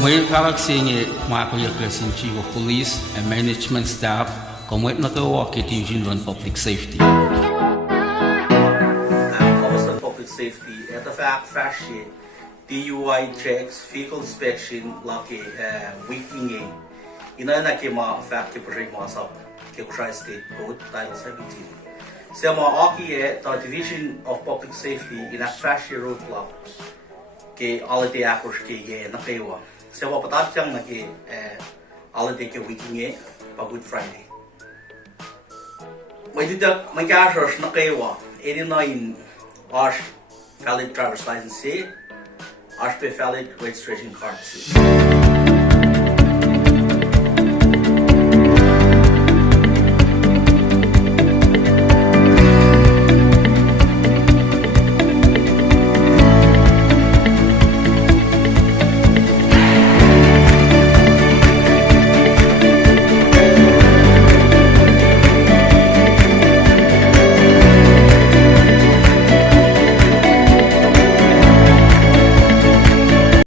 May karaksingi makakuyaklesin chief of police and management staff como nagawa kiti Union Public Safety. Office of Public Safety, at the fact DUI checks, vehicle inspection, laki weekly ina na ke ma fact ke project ma sab ke Kosrae State Code Title 17. Sa ma aki the Division of Public Safety in a fashi roadblock ke alade akos ke ye na kewa. Sa ma patat chang na ke alade ke weekly pa Good Friday. May dida may gastos na kewa 89 ash valid driver's license, ash valid registration card.